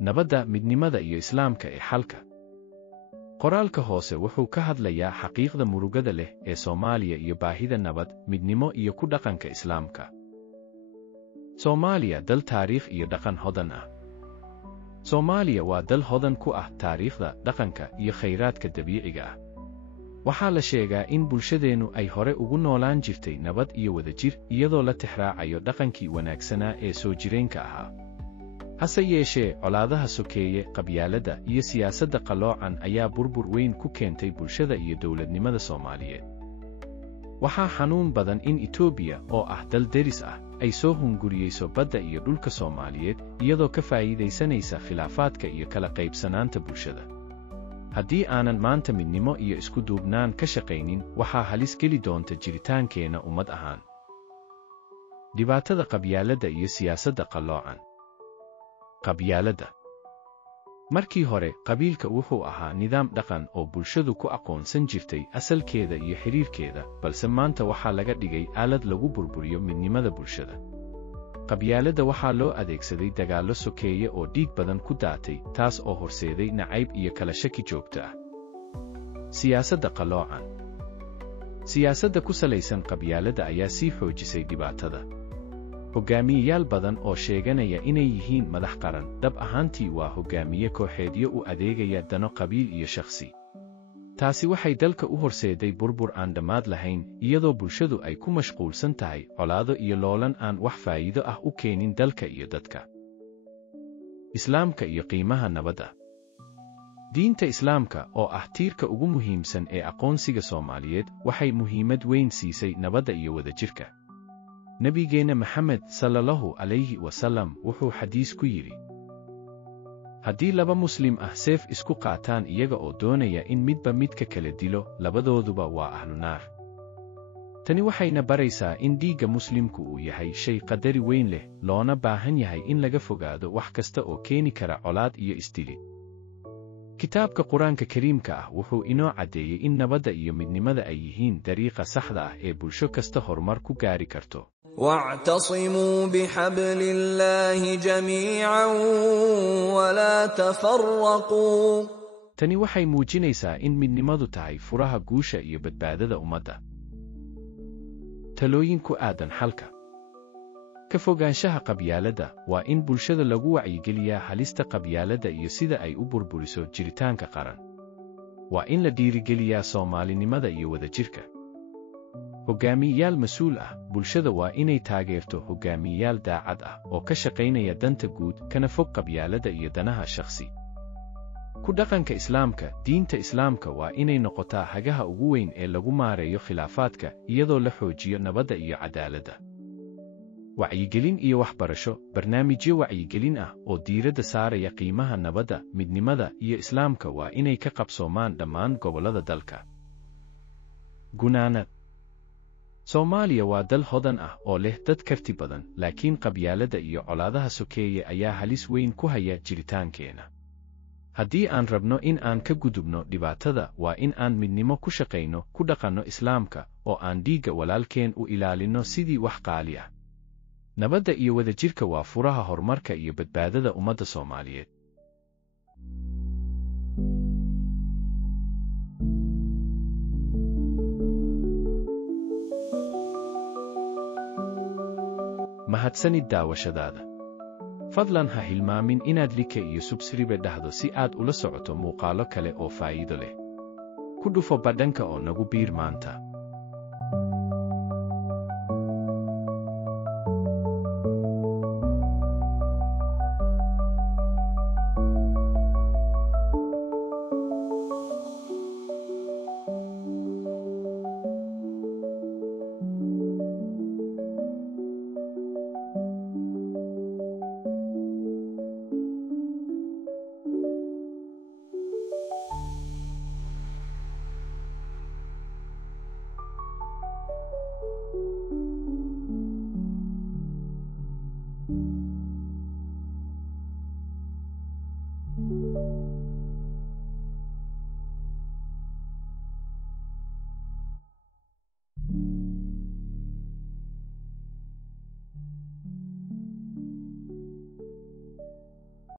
nabadda, midnimada iyo islaamka ee xalka. Qoraalka hoose wuxuu ka hadlayaa xaqiiqda murugada leh ee Soomaaliya iyo baahida nabad, midnimo iyo ku dhaqanka islaamka. Soomaaliya, dal taariikh iyo dhaqan hodan ah. Soomaaliya waa dal hodan ku ah taariikhda, dhaqanka iyo khayraadka dabiiciga ah. Waxaa la sheegaa in bulshadeennu ay hore ugu noolaan jirtay nabad iyo wadajir, iyadoo la tixraacayo dhaqankii wanaagsanaa ee soo jireenka ahaa. Hase yeeshee, colaadaha sokeeye, qabyaaladda iyo siyaasadda qalloocan ayaa burbur weyn ku keentay bulshada iyo dowladnimada Soomaaliyeed. Waxaa xanuun badan in Itoobiya, oo ah dal deris ah, ay soo hunguriyeyso badda iyo dhulka Soomaaliyeed, iyadoo ka faa'iidaysanaysa khilaafaadka iyo kala qaybsanaanta bulshada. Haddii aanan maanta midnimo iyo isku duubnaan ka shaqaynin, waxaa halis geli doonta jiritaankeenna ummad ahaan. Dhibaatada qabyaaladda iyo siyaasadda qalloocan. Qabyaaladda. Markii hore, qabiilka wuxuu ahaa nidaam dhaqan oo bulshadu ku aqoonsan jirtay asalkeeda iyo xiriirkeeda, balse maanta waxaa laga dhigay aalad lagu burburiyo midnimada bulshada. Qabyaaladda waxaa loo adeegsaday dagaallo sokeeye oo dhiig badan ku daatay, taas oo horseeday nacayb iyo kala shaki joogto ah. Siyaasadda qalloocan. Siyaasadda ku salaysan qabyaaladda ayaa sii xoojisay dhibaatada. Hoggaamiyeyaal badan oo sheeganaya inay yihiin madax qaran, dhab ahaantii waa hoggaamiye kooxeedyo u adeegaya dano qabiil iyo shakhsi. Taasi waxay dalka u horseeday burbur aan dhammaad lahayn, iyadoo bulshadu ay ku mashquulsan tahay colaado iyo loolan aan wax faa'iido ah u keenin dalka iyo dadka. Islaamka iyo qiimaha nabadda. Diinta Islaamka, oo ah tiirka ugu muhiimsan ee aqoonsiga Soomaaliyeed, waxay muhiimad weyn siisay nabadda iyo wadajirka. Nabigeena Maxamed sallallahu alayhi wasallam wuxuu xadiis ku yidhi: haddii laba muslim ah seef isku qaataan iyaga oo doonaya in midba midka kala dilo, labadooduba waa ahlu naar. Tani waxayna baraysaa in dhiigga muslimku uu yahay shay qadari weyn leh, loona baahan yahay in laga fogaado wax kasta oo keeni kara colaad iyo isdili. Kitaabka Qur'aanka Kariimka ah wuxuu inoo caddeeyey in nabadda iyo midnimada ay yihiin dariiqa saxda ah ee bulsho kasta horumar ku gaari karto. واعتصموا بحبل الله جميعا ولا تفرقوا. Tani waxay muujinaysaa in midnimadu tahay furaha guusha iyo badbaadada ummadda. Talooyin ku aadan xalka. Ka fogaanshaha qabyaaladda waa in bulshada lagu wacyigeliyaa halista qabyaaladda iyo sida ay u burburiso jiritaanka qaran. Waa in la dhiirigeliyaa Soomaalinimada iyo wadajirka. Hoggaamiyeyaal mas'uul ah, bulshada waa inay taageerto hoggaamiyeyaal daacad ah oo ka shaqaynaya danta guud, kana fog qabyaaladda iyo danaha shakhsi. Ku dhaqanka Islaamka. Diinta Islaamka waa inay noqotaa hagaha ugu weyn ee lagu maareeyo khilaafaadka, iyadoo la xoojiyo nabadda iyo cadaaladda. Wacyigelin iyo waxbarasho. Barnaamijyo wacyigelin ah oo diiradda saaraya qiimaha nabadda, midnimada iyo islaamka waa inay ka qabsoomaan dhammaan gobollada dalka. Gunaanad. Soomaaliya waa dal hodan ah oo leh dad karti badan, laakiin qabyaaladda iyo colaadaha sokeeye ayaa halis weyn ku haya jiritaankeena. Haddii aan rabno in aan ka gudubno dhibaatada, waa in aan midnimo ku shaqayno, ku dhaqanno islaamka, oo aan dhiigga walaalkeen u ilaalinno sidii wax qaali ah. Nabadda iyo wadajirka waa furaha horumarka iyo badbaadada ummadda Soomaaliyeed. Mahadsanid daawashadaada. Fadlan ha hilmaamin inaad like iyo subscribe dhahdo si aad ula socoto muuqaallo kale oo faa'iido leh. Ku dhufo badhanka oo nagu biir maanta.